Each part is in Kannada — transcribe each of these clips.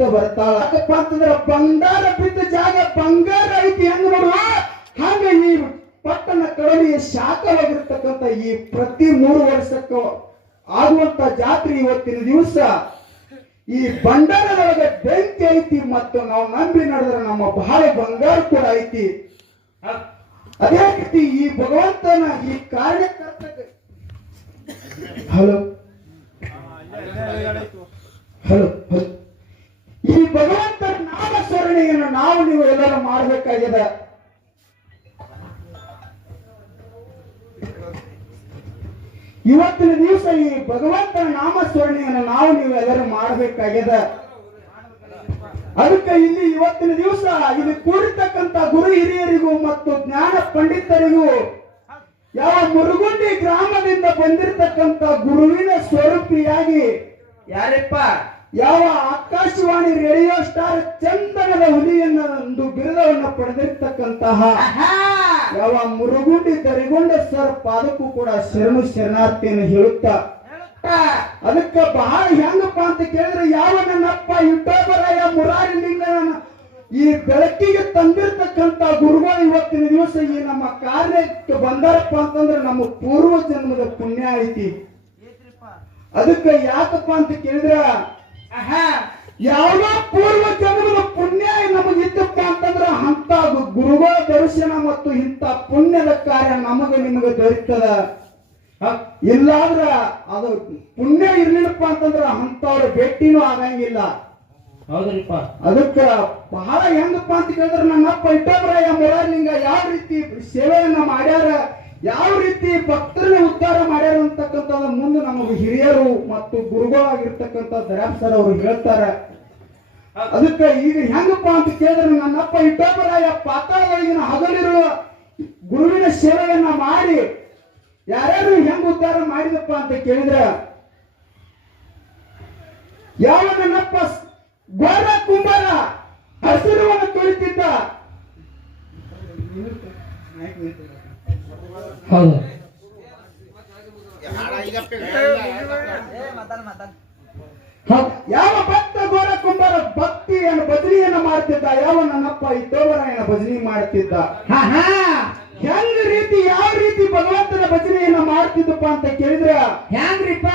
ಬೆಳೆಯುತ್ತಾ ಬರ್ತಾಳ. ಯಾಕಪ್ಪ ಅಂತಂದ್ರ ಬಂಗಾರ ಬಿದ್ದ ಜಾಗ ಬಂಗಾರ ಐತಿ ಹೆಂಗ ನೋಡುವ ಹಾಗ ಈ ಪಟ್ಟಣ ಕಡಲಿಯ ಶಾಖವಾಗಿರ್ತಕ್ಕಂಥ ಈ ಪ್ರತಿ 3 ವರ್ಷಕ್ಕ ಆಗುವಂತ ಜಾತ್ರೆ ಇವತ್ತಿನ ದಿವಸ ಈ ಭಂಡಾರದೊಳಗೆ ಬೆಂಕಿ ಐತಿ ಮತ್ತು ನಾವು ನಂಬಿ ನಡೆದ್ರೆ ನಮ್ಮ ಬಹಳ ಬಂಗಾರ ಕೂಡ ಐತಿ. ಅದೇ ರೀತಿ ಈ ಭಗವಂತನ ಈ ಕಾರ್ಯಕರ್ತ ಹಲೋ ಹಲೋ ಈ ಭಗವಂತನ ನಾಮಸ್ಮರಣೆಯನ್ನು ನಾವು ನೀವು ಎಲ್ಲರೂ ಮಾಡಬೇಕಾಗಿದೆ. ಇವತ್ತಿನ ದಿವಸ ಈ ಭಗವಂತನ ನಾಮಸ್ಮರಣೆಯನ್ನು ನಾವು ನೀವು ಎಲ್ಲರೂ ಮಾಡಬೇಕಾಗಿದೆ. ಅದಕ್ಕೆ ಇಲ್ಲಿ ಇವತ್ತಿನ ದಿವಸ ಇಲ್ಲಿ ಕೂಡಿರ್ತಕ್ಕಂಥ ಗುರು ಹಿರಿಯರಿಗೂ ಮತ್ತು ಜ್ಞಾನ ಪಂಡಿತರಿಗೂ ಯಾವ ಮುರುಗುಂಡಿ ಗ್ರಾಮದಿಂದ ಬಂದಿರತಕ್ಕಂಥ ಗುರುವಿನ ಸ್ವರೂಪಿಯಾಗಿ ಯಾರಪ್ಪ ಯಾವ ಆಕಾಶವಾಣಿ ರೇಡಿಯೋ ಸ್ಟಾರ್ ಚಂದನದ ಹುಲಿಯನ್ನ ಒಂದು ಬಿರುದವನ್ನು ಪಡೆದಿರ್ತಕ್ಕಂತಹ ಯಾವ ಮುರುಗುಂಡಿ ದರಿಗೊಂಡ ಸರ್ ಪಾದಕ್ಕೂ ಕೂಡ ಶರಣಾರ್ಥಿಯನ್ನು ಹೇಳುತ್ತಾ ಅದಕ್ಕೆ ಬಹಳ ಹೆಂಗಪ್ಪ ಅಂತ ಕೇಳಿದ್ರೆ ಯಾವ ನನ್ನಪ್ಪ ಯುಟೋಬರಾಯ ಮುರಾರಿ ಲಿಂಗನ ಈ ಬೆಳಕಿಗೆ ತಂದಿರ್ತಕ್ಕಂಥ ಗುರುಗಳು ಇವತ್ತಿನ ದಿವಸ ಈ ನಮ್ಮ ಕಾರ್ಯಕ್ಕೆ ಬಂದಾರಪ್ಪ ಅಂತಂದ್ರೆ ನಮ್ಮ ಪೂರ್ವ ಜನ್ಮದ ಪುಣ್ಯ ಐತಿ. ಅದಕ್ಕೆ ಯಾಕಪ್ಪ ಅಂತ ಕೇಳಿದ್ರ ಯಾವ ಪೂರ್ವ ಜನ್ಮದ ಪುಣ್ಯ ನಮಗಿದ್ದಪ್ಪ ಅಂತಂದ್ರ ಅಂತ ಗುರುಗಳ ದರ್ಶನ ಮತ್ತು ಇಂಥ ಪುಣ್ಯದ ಕಾರ್ಯ ನಮಗೆ ನಿಮಗೆ ದೊರೀತದ. ಇಲ್ಲಾದ್ರ ಅದು ಪುಣ್ಯ ಇರ್ಲಿಲ್ಲಪ್ಪ ಅಂತಂದ್ರ ಅಂತವ್ರ ಭೇಟಿನೂ ಆಗಂಗಿಲ್ಲ. ಹೌದ್ರಿಪ್ಪ. ಅದಕ್ಕ ಬಹಳ ಹೆಂಗಪ್ಪ ಅಂತ ಕೇಳಿದ್ರೆ ನನ್ನಪ್ಪ ಇಟ್ಟೋಬರಾಯ ಮುರಾರಿಲಿಂಗ ಯಾವ ರೀತಿ ಸೇವೆಯನ್ನ ಮಾಡ್ಯಾರ, ಯಾವ ರೀತಿ ಭಕ್ತರನ್ನ ಉದ್ಧಾರ ಮಾಡ್ಯಾರ ಅಂತಕ್ಕಂಥದ್ದು ಮುಂದೆ ನಮಗೆ ಹಿರಿಯರು ಮತ್ತು ಗುರುಗಳಾಗಿರ್ತಕ್ಕಂಥ ದರ್ಯಾಪ್ ಸರ್ ಅವರು ಹೇಳ್ತಾರೆ. ಅದಕ್ಕೆ ಈಗ ಹೆಂಗಪ್ಪ ಅಂತ ಕೇಳಿದ್ರೆ ನನ್ನಪ್ಪ ಇಟ್ಟೋಬರಾಯ ಪಾತಾಳದೊಳಗಿನ ಹಗಲಿರುವ ಗುರುವಿನ ಸೇವೆಯನ್ನ ಮಾಡಿ ಯಾರ್ಯಾರು ಹೆಂಗ ಉದ್ಧಾರ ಮಾಡಿದಪ್ಪ ಅಂತ ಕೇಳಿದ್ರೆ ಯಾವ ನನ್ನಪ್ಪ ಗೋರ ಕುಂಬಾರ ಹಸಿರುವನ್ನು ತುಳಿತಿದ್ದ. ಹೌದು ಯಾವ ಭಕ್ತ ಗೋರ ಕುಂಬಾರ ಭಕ್ತಿಯನ್ನು ಭಜನೆಯನ್ನು ಮಾಡ್ತಿದ್ದ, ಯಾವ ನನ್ನಪ್ಪ ಇಟ್ಟೋಬರಾಯನ ಭಜನೆ ಮಾಡ್ತಿದ್ದ. ಹೆಂಗ ರೀತಿ ಯಾವ ರೀತಿ ಭಗವಂತನ ಭಜನೆಯನ್ನ ಮಾಡ್ತಿದ್ದಪ್ಪ ಅಂತ ಕೇಳಿದ್ರ ಹೆಂಗ್ರಿಪ್ಪ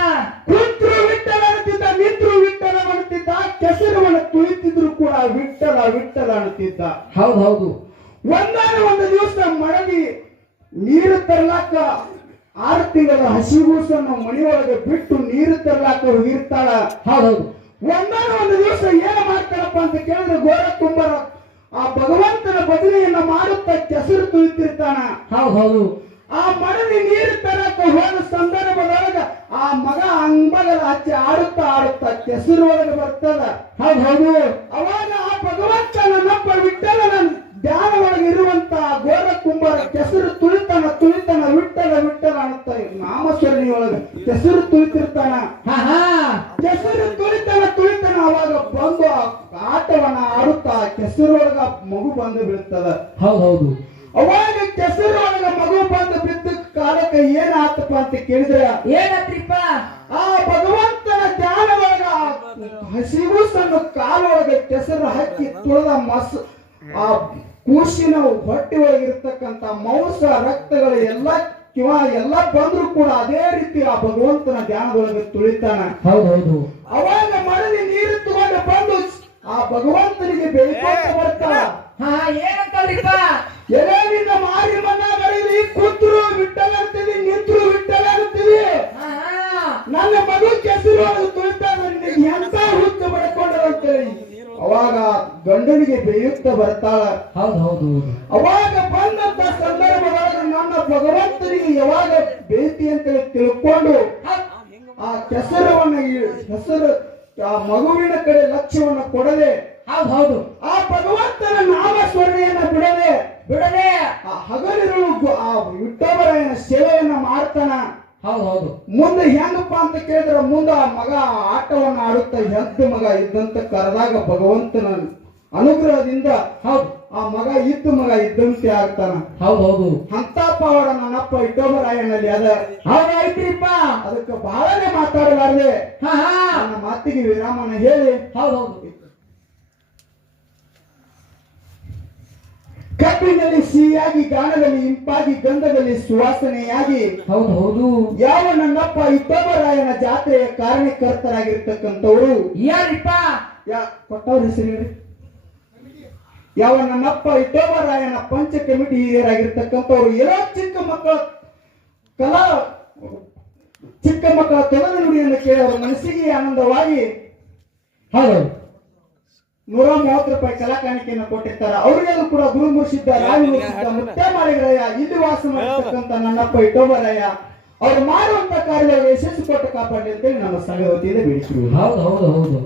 ಕುಂತ್ರು ವಿಠಲ ಅನ್ನುತ್ತಿದ್ದ, ನಿಂತ್ರು ವಿಠಲ ಅನ್ನುತ್ತಿದ್ದ, ಕೆಸರವನ್ನು ತುಳಿತಿದ್ರು ಕೂಡ ವಿಠಲ ವಿಠಲ ಅನ್ನುತ್ತಿದ್ದ. ಹೌದು ಒಂದು ದಿವಸ ಮಡದಿ ನೀರು ತರ್ಲಾಕ 6 ತಿಂಗಳ ಹಸಿಗೂಸನ್ನು ಮನೆಯೊಳಗೆ ಬಿಟ್ಟು ನೀರು ತರ್ಲಾಕ ಹೋಗಿರ್ತಾಳ. ಹೌದು ಒಂದು ದಿವಸ ಏನ್ ಮಾಡ್ತಾರಪ್ಪ ಅಂತ ಕೇಳಿದ್ರೆ ಗೋರ ಕುಂಬಾರ ಆ ಭಗವಂತನ ಭಜನೆಯನ್ನ ಮಾಡುತ್ತಾ ಕೆಸರು ತುಳಿತಿರ್ತಾನ. ಹೌದು ಆ ಮಡದಿ ನೀರು ತರಕ ಹೋದ ಸಂದರ್ಭದೊಳಗ ಆ ಮಗ ಅಂಬಗಲ ಹಚ್ಚಿ ಆಡುತ್ತಾ ಕೆಸರು ಒಳಗೆ ಬರ್ತದ. ಹೌದು ಅವಾಗ ಆ ಭಗವಂತ ನನ್ನಪ್ಪ ವಿಠಲನ ಧ್ಯಾನ ಒಳಗೆ ಇರುವಂತ ಗೋರ ಕುಂಬಾರ ಕೆಸರು ತುಳಿತಾನ ವಿಠಲ ವಿಠಲ ಅನ್ನುತ್ತ ನಾಮಸ್ಮರಣಿ ಒಳಗೆ ಕೆಸರು ತುಳಿತಿರ್ತಾನ. ಕೆಸರು ತುಳಿತಾನ ಅವಾಗ ಬಂದು ಆಟವನ್ನ ಆಡುತ್ತಾ ಕೆಸರೊಳಗ ಮಗು ಬಂದು ಬೀಳ್ತದ. ಹೌದು ಅವಾಗ ಕೆಸರೊಳಗ ಮಗು ಬಂದು ಬಿದ್ದ ಕಾಲಕ್ಕೆ ಏನಾತಪ್ಪ ಅಂತ ಕೇಳಿದ್ರೆ ಏನಾತ್ರಿಪ್ಪ ಆ ಭಗವಂತನ ಧ್ಯಾನ ಒಳಗ ಹಸಿಗೂಸನ್ನು ಕಾಲೊಳಗೆ ಕೆಸರು ಹಾಕಿ ತುಳಿದ ಆ ಕೂಸಿನ ಹೊಟ್ಟೆ ಒಳಗಿರ್ತಕ್ಕಂಥ ಮಾಂಸ ರಕ್ತಗಳು ಎಲ್ಲ ಬಂದ್ರು ಕೂಡ ಅದೇ ರೀತಿ ಆ ಭಗವಂತನ ಧ್ಯಾನದೊಳಗೆ ತುಳಿತಾನ. ಹೌದು ಅವಾಗ ಮರಳಿ ನೀರು ತಗೊಂಡು ಬಂದು ಆ ಭಗವಂತನಿಗೆ ಬೇಡ್ಕೊಂಡು ಬರ್ತಾಳ. ಏನಂತಲ್ರಿಪ್ಪ ಎಲೆಯಿಂದ ಮಾರಿ ಮನ್ನಾಗಲಿ ಕೂತ್ರು ವಿಠಲ ಅಂತೀವಿ, ನಿಂತ್ರು ವಿಠಲ ಅಂತೀವಿ, ನನ್ನ ಮಗು ಕೆಸರು ತುಳಿತಾನ, ಎಂತ ಹುಟ್ಟು ಬಡ್ಕೊಂಡ್ರ ಅಂತೇಳಿ ಅವಾಗ ಗಂಡನಿಗೆ ಬೇಯುತ್ತ ಬರ್ತಾಳ. ಹೌದು ಅವಾಗ ಬಂದಂತ ಸಂದರ್ಭದೊಳಗೆ ನನ್ನ ಭಗವಂತನಿಗೆ ಯಾವಾಗ ಬೇತಿ ಅಂತೇಳಿ ತಿಳ್ಕೊಂಡು ಆ ಹೆಸರು ಆ ಮಗುವಿನ ಕಡೆ ಲಕ್ಷ್ಯವನ್ನು ಕೊಡದೆ ಹೌದು ಆ ಭಗವಂತನ ನಾಮಸ್ಮರಣೆಯನ್ನ ಬಿಡದೆ ಆ ಹಗಲಿರುಳು ಆ ವಿಠೋಬರಾಯನ ಸೇವೆಯನ್ನ ಮಾಡ್ತಾನ. ಹೌದು ಮುಂದೆ ಹೆಂಗಪ್ಪ ಅಂತ ಕೇಳಿದ್ರೆ ಮುಂದೆ ಆ ಮಗ ಆಟವನ್ನ ಆಡುತ್ತಾ ಎದ್ದು ಮಗ ಇದ್ದಂತ ಕರೆದಾಗ ಭಗವಂತನ ಅನುಗ್ರಹದಿಂದ ಹೌದು ಆ ಮಗ ಇದ್ದಂತೆ ಆಗ್ತಾನ. ಹೌದು ಅಂತ ಪವಾಡ ನನ್ನಪ್ಪ ಇಟ್ಟೋಬರಾಯನಲ್ಲಿ ಅದ. ಹೌದಾಯ್ತ್ರಿಪ್ಪ. ಅದಕ್ಕೆ ಬಹಳನೇ ಮಾತಾಡಲಾರ್ದೆ ನನ್ನ ಮಾತಿಗೆ ವಿರಾಮನ ಹೇಳಿ ಹೌದು ಸೊಪ್ಪಿನಲ್ಲಿ ಸಿಹಿಯಾಗಿ, ಗಾನದಲ್ಲಿ ಇಂಪಾಗಿ, ಗಂಧದಲ್ಲಿ ಸುವಾಸನೆಯಾಗಿ ಹೌದು ಹೌದು. ಯಾವ ನನ್ನಪ್ಪ ಇಟ್ಟೋಬರಾಯನ ಜಾತ್ರೆಯ ಕಾರಣಕರ್ತರಾಗಿರ್ತಕ್ಕಂಥವ್ರು ಯಾರಿಪ್ಪ? ಕೊಟ್ಟವ್ರ ಹೆಸರು ಹೇಳಿ. ಯಾವ ನನ್ನಪ್ಪ ಇಟ್ಟೋಬರಾಯನ ಪಂಚ ಕಮಿಟಿ ಹಿರಿಯರಾಗಿರ್ತಕ್ಕಂಥವ್ರು ಏನೋ ಚಿಕ್ಕ ಮಕ್ಕಳ ತೊಲದ ನುಡಿಯನ್ನು ಕೇಳಿ ಅವರ ಮನಸ್ಸಿಗೆ ಆನಂದವಾಗಿ ಹೌದು 130 ರೂಪಾಯಿ ಕಲಾ ಕಾಣಿಕೆಯನ್ನು ಕೊಟ್ಟಿರ್ತಾರೆ. ಅವರಿಗೆಲ್ಲೂ ಕೂಡ ಗುರು ಮುರ್ಷಿದ್ದ ರಾವಿ ಮುರ್ಷಿದ್ದ ಮುತ್ಯಮಾಳಿಗರಾಯ ಇಲ್ಲಿ ವಾಸ ಮಾಡಿರ್ತಕ್ಕಂಥ ನನ್ನಪ್ಪ ಇಟ್ಟೋಬರಾಯ ಅವರು ಮಾಡುವಂತ ಕಾರ್ಯದಲ್ಲಿ ಯಶಸ್ಸು ಕೊಟ್ಟು ಕಾಪಾಡಲಿ ಅಂತೇಳಿ ನಮ್ಮ ಸಂಘ ವತಿಯಿಂದ ಬೇಡಿಕೆ. ಹೌದು ಹೌದು ಹೌದು.